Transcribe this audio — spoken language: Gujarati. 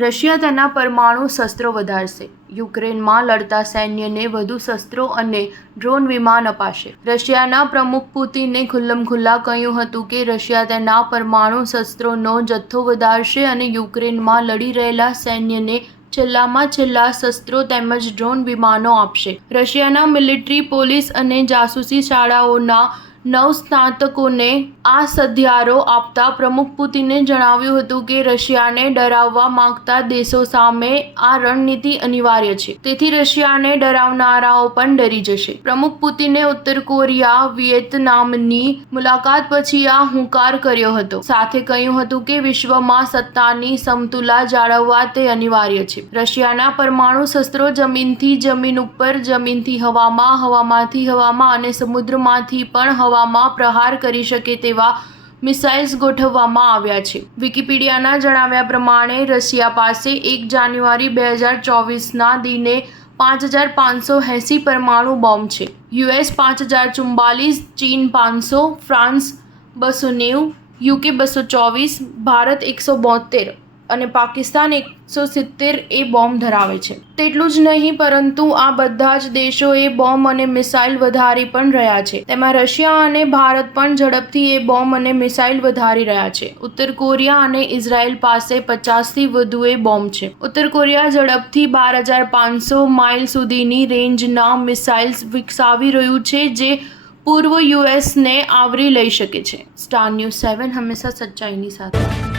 રશિયા તેના પરમાણુ શસ્ત્રો વધારશે. યુક્રેનમાં લડતા સૈન્યને વધુ શસ્ત્રો અને ડ્રોન વિમાન અપાશે. રશિયાના પ્રમુખ પુતિને ખુલ્લમખુલ્લા કહ્યું હતું કે રશિયા તેના પરમાણુ શસ્ત્રોનો જથ્થો વધારશે અને યુક્રેનમાં લડી રહેલા સૈન્યને છેલ્લામાં છેલ્લા શસ્ત્રો તેમજ ડ્રોન વિમાનો આપશે. રશિયાના મિલિટરી, પોલીસ અને જાસૂસી શાળાઓના 9 સ્નાતકોને આ સધિયારો આપતા પ્રમુખ પુતિને જણાવ્યું હતું કે રશિયાને ડરાવવા માંગતા દેશો સામે આ રણનીતિ અનિવાર્ય છે. તેથી રશિયાને ડરાવનારાઓ પણ ડરી જશે. પ્રમુખ પુતિને ઉત્તર કોરિયા, વિયેતનામની મુલાકાત પછી આ હુંકાર કર્યો હતો. સાથે કહ્યું હતું કે વિશ્વમાં સત્તાની સમતુલા જાળવવા તે અનિવાર્ય છે. રશિયાના પરમાણુ શસ્ત્રો જમીનથી જમીન ઉપર, જમીનથી હવામાં, હવામાંથી હવામાં અને સમુદ્રમાંથી પણ હવામાં પ્રહાર કરી શકે તેવા મિસાઇલ્સ ગોઠવવામાં આવ્યા છે. વિકિપીડિયાના જણાવ્યા પ્રમાણે રશિયા પાસે 1 જાન્યુઆરી 2024ના દિને 5580 પરમાણુ બોમ્બ છે. યુએસ 5044, ચીન 500, ફ્રાન્સ 290, યુકે 224, ભારત 172 અને પાકિસ્તાન 170 એ બોમ્બ ધરાવે છે. તેટલું જ નહીં પરંતુ આ બધા જ દેશોએ બોમ્બ અને મિસાઇલ વધારી પણ રહ્યા છે. તેમાં રશિયા અને ભારત પણ ઝડપથી એ બોમ્બ અને મિસાઇલ વધારી રહ્યા છે. ઉત્તર કોરિયા અને ઇઝરાયલ પાસે 50થી વધુ એ બોમ્બ છે. ઉત્તર કોરિયા ઝડપથી 12500 માઇલ સુધીની રેન્જના મિસાઇલ્સ વિકસાવી રહ્યું છે જે પૂર્વ યુએસને આવરી લઈ શકે છે. સ્ટાર ન્યૂઝ 7 હંમેશા સચ્ચાઈની સાથે.